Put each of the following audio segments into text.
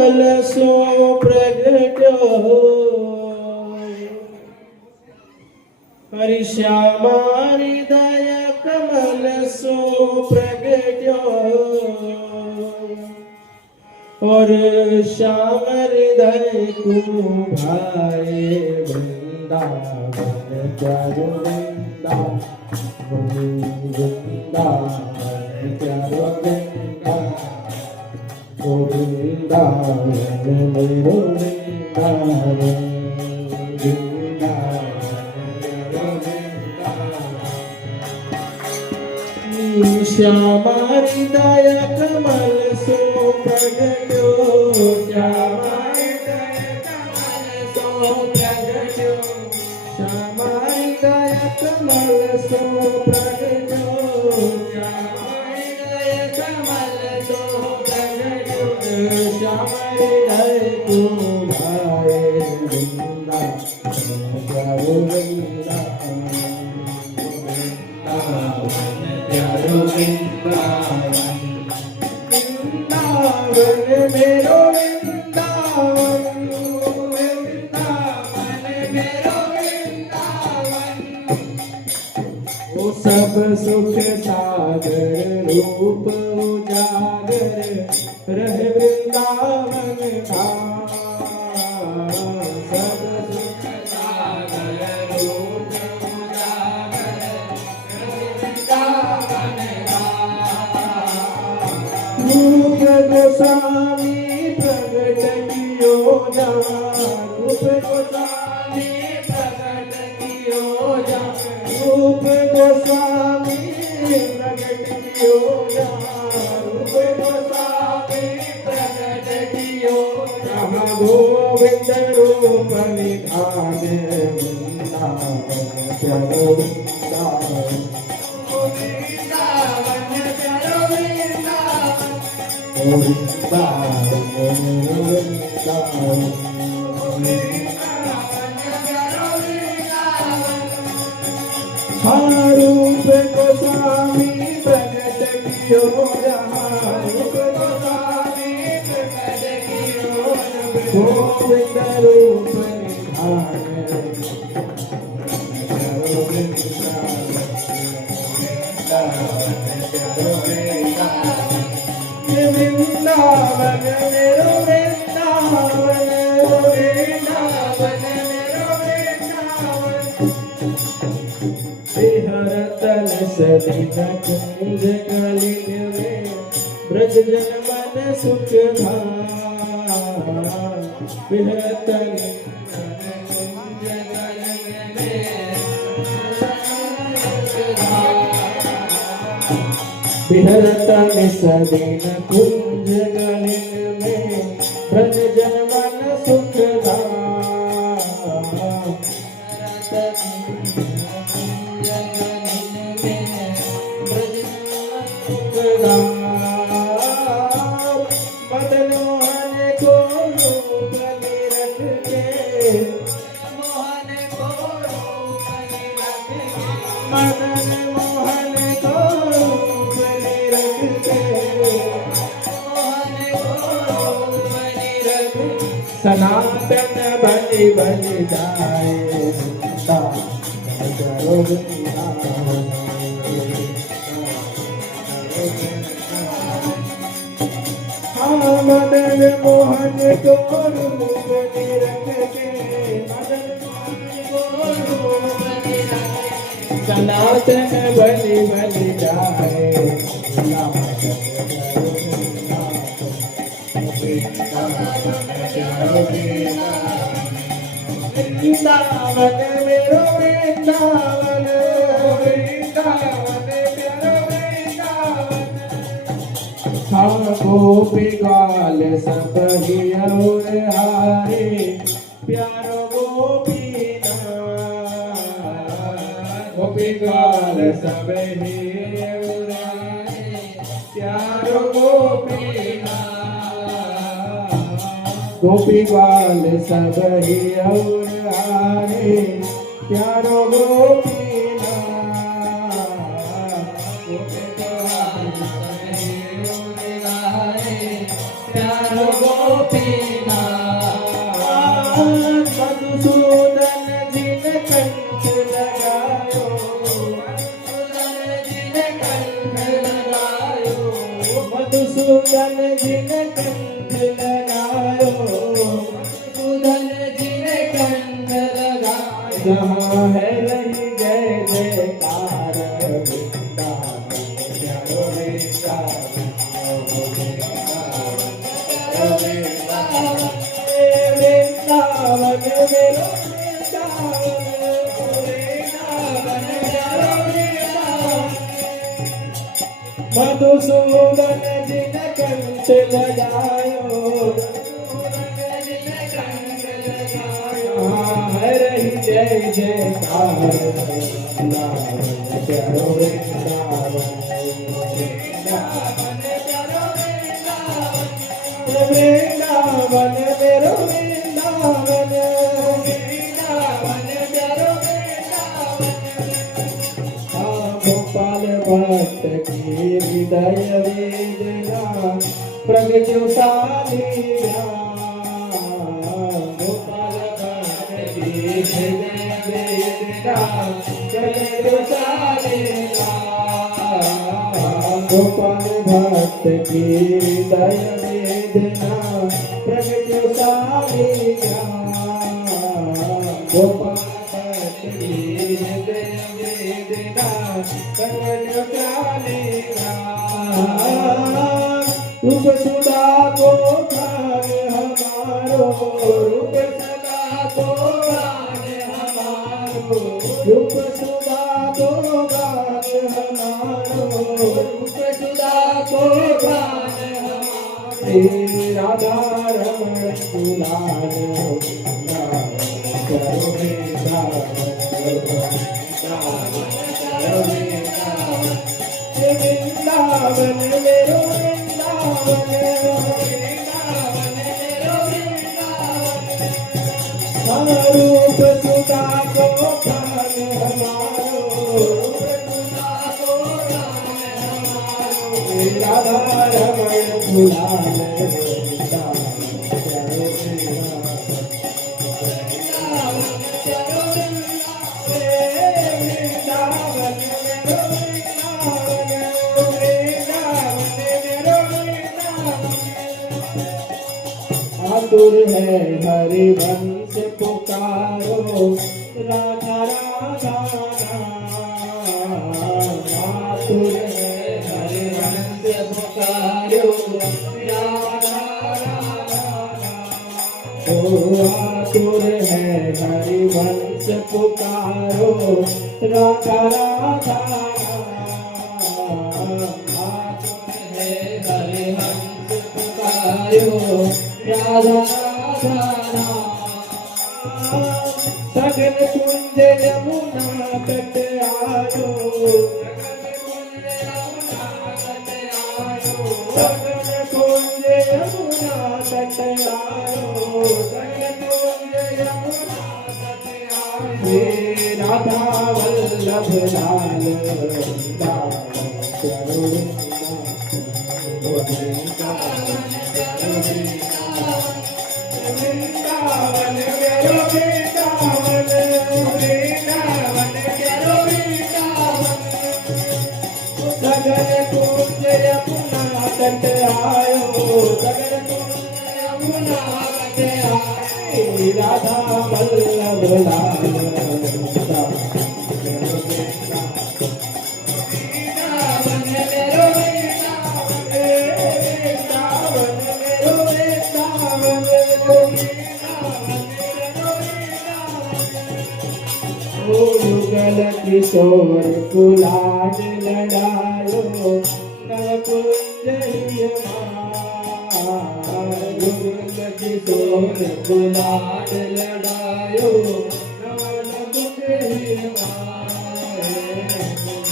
कमल सो प्रगट्यो हरि श्यामा हृदय कमल सो प्रगट्यो और श्याम हृदय को भाए वृंदावन प्यारो वृंदावन वृंदावन प्यारो वृंदावन मेरो वृंदावन श्यामा हृदय कमल सो प्रगट्यो श्यामा हृदय कमल सो प्रगट्यो श्यामा हृदय कमल सो प्रगट्यो श्यामा हृदय कमल सो प्रगट्यो श्यामा हृदय को भाए वृंदावन प्यारो वृंदावन प्यारो वृंदावन वृंदावन मेरो वृंदावन वृंदावन मेरो वृंदावन वो सब सुख सागर रूप उजागर रहे वृंदावन धाम सब सुख सागर रूप रूप गोस्वामी प्रगट कियो रूप गोस्वामी प्रगट कियो रूप गोस्वामी प्रगट कियो रूप गोस्वामी प्रगट कियो गोविंद रूप निधान वृंदावन प्यारो वृंदावन रूप गोस्वामी प्रगट कियो रूप गोस्वामी प्रगट कियो गोविंद रूप निधान वृंदावन मेरो वृंदावन वृंदावन मेरो वृंदावन विहरतन सदिन कुंज कलिन में ब्रज जन मन सुख धाम विहरतन कुंज कलिन में विहरतन सदिन कुंज कलिन में ब्रज जन मन सुख धाम मदन मोहन को रूप में रख के मोहन को रूप में रख के मदन मोहन को रूप में रख के मोहन को रूप में रख सनातन बलि बलि जाए मदन मोहन को रूप में रख के मदन मोहन को रूप में रख सनातन बलि बलि जाए वृंदावन मेरो वृंदावन वृंदावन प्यारो वृंदावन हम गोपी गाल सब ही और हारे प्यारो गोपी गोपी गाल सब ही और हारे प्यारो गोपी गोपी गाल सब ही और हारे प्यारो गोपी प्यारो गोपीना मधुसूदन जिन कंठ लगायो मधुसूदन जिन कंठ लगायो मधुसूदन जिन कंठ लगायो मधुसूदन जिन कंठ लगायो जहाँ है रही जय जयकार मधुसूदन जिन कंठ लगायो हर जय जयकार प्यारो वृंदावन मेरो वृंदावन गोपाल भक्त की हृदय वेदना प्रगट्यो सालीला गोपाल भक्त की हृदय वेदना प्रगट्यो सालीला गोपाल भक्त की हृदय वेदना प्रगट्यो सालीला गोपाल भक्त की हृदय वेदना प्रगट्यो सालीला रूप सुधा को भाग हमारो रूप सदा को भाग हमारो रूप सुधा को भाग हमारो रूप सुधा को भाग हमारे राधा रमण दुलार करो वृंदावन मेरो रूप सुधा को भाग हमारो राधा रमण दुलार आतुर है हरि वंश पुकारो राधा राधा आतुर है हरि वंश पुकारो राधा राधा ओ आतुर है हरि वंश पुकारो राधा राधा आतुर है हरि वंश पुकारो राधा राधा सगन कुंज यमुना तट आयो सगन कुंज यमुना तट आयो सगन कुंज यमुना तट आयो राधा वल्लभ लाल सगन कुंज यमुना तट आयो सगन कुंज यमुना तट आयो राधा वल्लभ लाल युगल किशोर कुलाज लड़ायो नवकुंज युगल किशोर कुलाज लड़ायो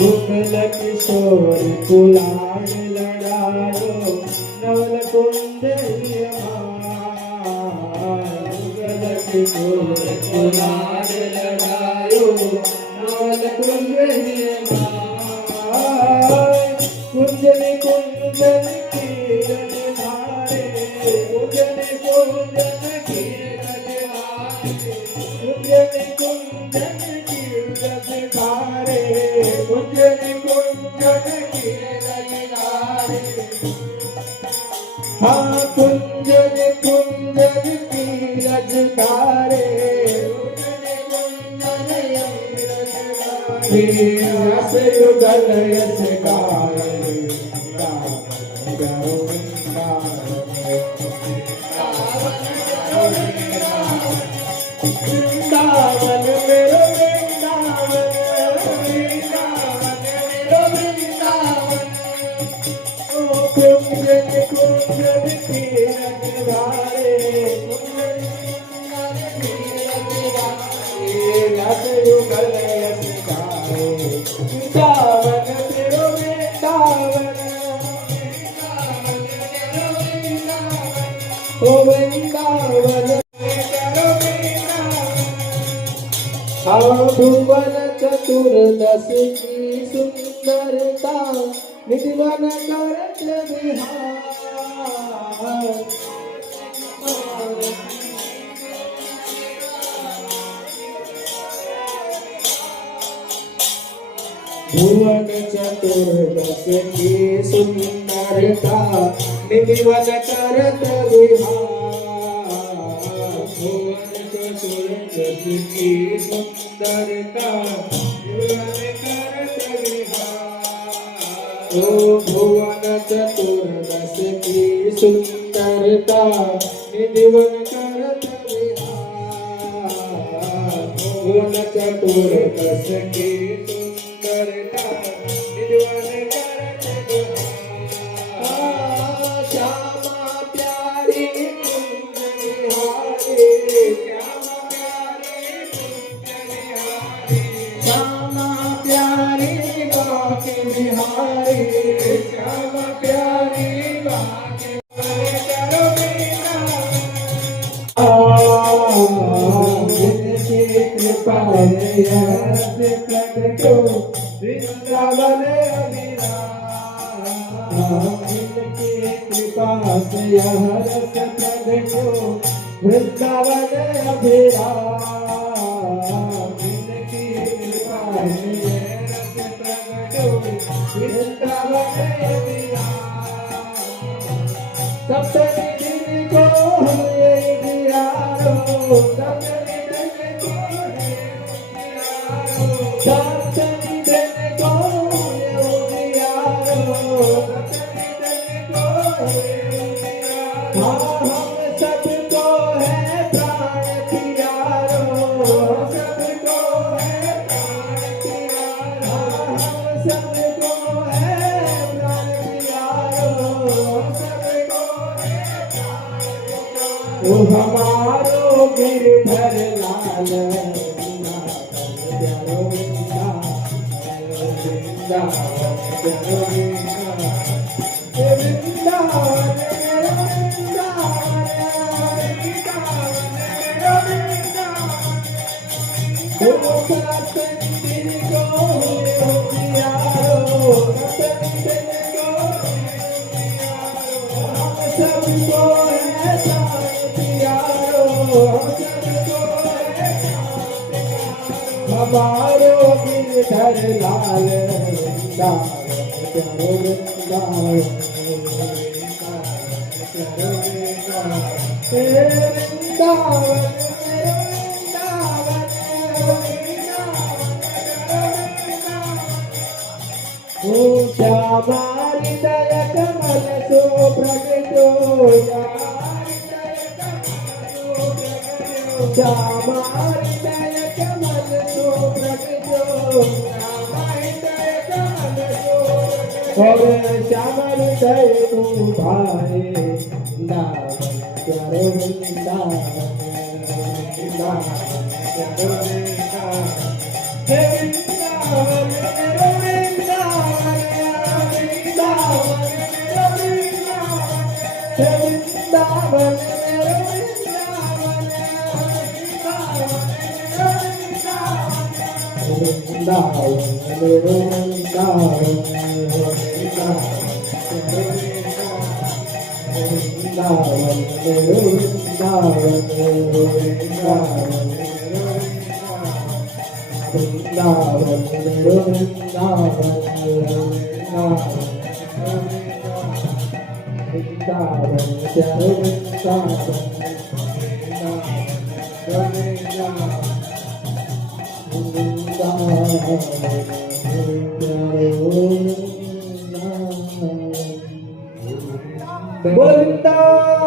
युगल किशोर कुलाज लड़ायो नवकुंज युगल किशोर कुलाज लड़ायो कुंजन कुंजन की रन धारे कुंजन कुंजन की रजवारे कुंजन कुंजन की रजवारे कुंजन कुंजन की रजवारे हाँ कुंजन कुंजन की रजवारे रस युगल यश वृंदावन मेरो वृंदावन वृंदावन मेरो वृंदावन ओ कुंजन कुंजन की रखवारे कुंजन कुंजन की रखवारे रस युगल यश वृंदावन मेरो वृंदावन ओ वृंदावन भुवन चतुर्दश की सुंदरता निधिवन करत विहार भुवन चतुर्दश की सुंदरता निधिवन करत विहार भुवन चतुर्दश की सुंदरता निधिवन करत विहार ओ भुवन चतुर्दश की सुंदरता निधिवन करत विहार भुवन चतुर्दश की सुंदरता निधिवन करत विहार श्यामा प्यारी कुंज बिहारी श्यामा प्यारी बाके बिहारी श्यामा प्यारी बाके करो जिनकी कृपा से प्रगटो वृंदावन जिनकी कृपा से यह रस प्रगटो वृंदावन अभिराम जिनकी कृपा से यह रस प्रगटो वृंदावन अभिराम सप्तमी दिन को ये दियारो सप्तमी दिन को सप्तमी दिन को ये दियारो सप्तमी दिन को हाँ हम सबको है प्राण प्यारो सबको है प्राण प्यारो हम सबको है प्राण प्यारो सबको है ओ हमारो गिरधर लाल प्यारो हमारो गिरधर लाल श्यामारी दया कमल सो प्रगटो श्यामारी दया कमल सो प्रगटो और श्यामल दय तू भाई प्यारो Govinda